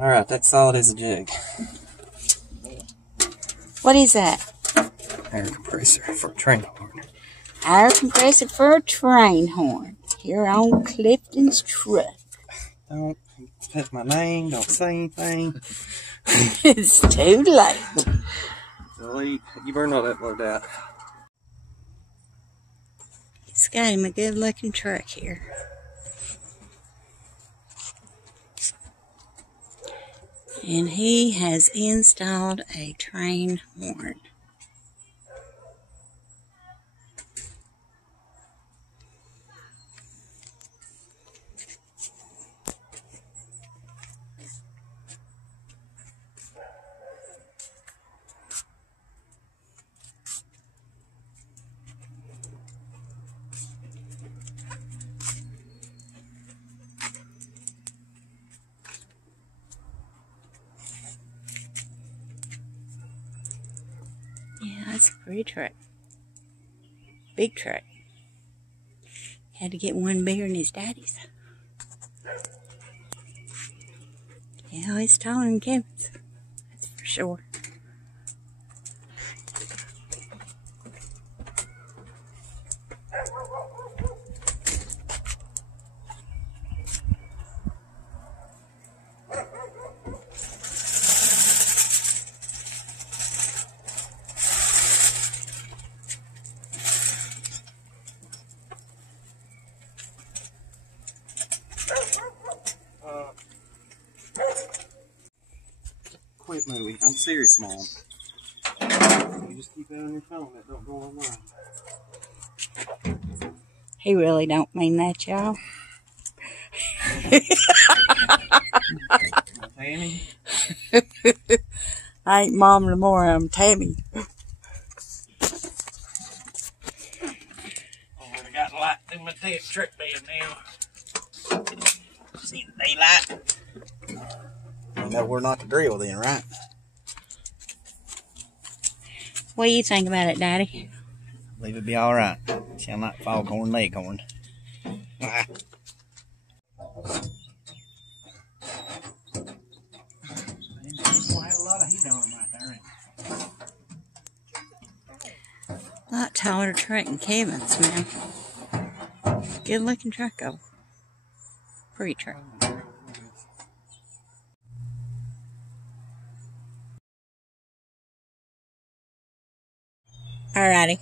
Alright, that's solid as a jig. What is that? Air compressor for a train horn. Air compressor for a train horn. Here on Clifton's truck. Don't put my name, don't say anything. It's too late. Delete. You better know that load out. He's got him a good looking truck here. And he has installed a train horn. Yeah, that's a pretty truck. Big truck. Had to get one bigger than his daddy's. Yeah, it's taller than Kevin's. That's for sure. Quit movie. I'm serious, Mom. You just keep that on your phone. That don't go online. He really don't mean that, y'all. Tammy? I ain't Mom no more, I'm Tammy. Oh, I got light in my truck bed now. See the daylight? You know where not to drill then, right? What do you think about it, Daddy? I believe it'd be alright. Sound like foghorn leghorn. A lot taller truck than Kevin's, man. Good looking truck, though. Pretty truck. Alrighty.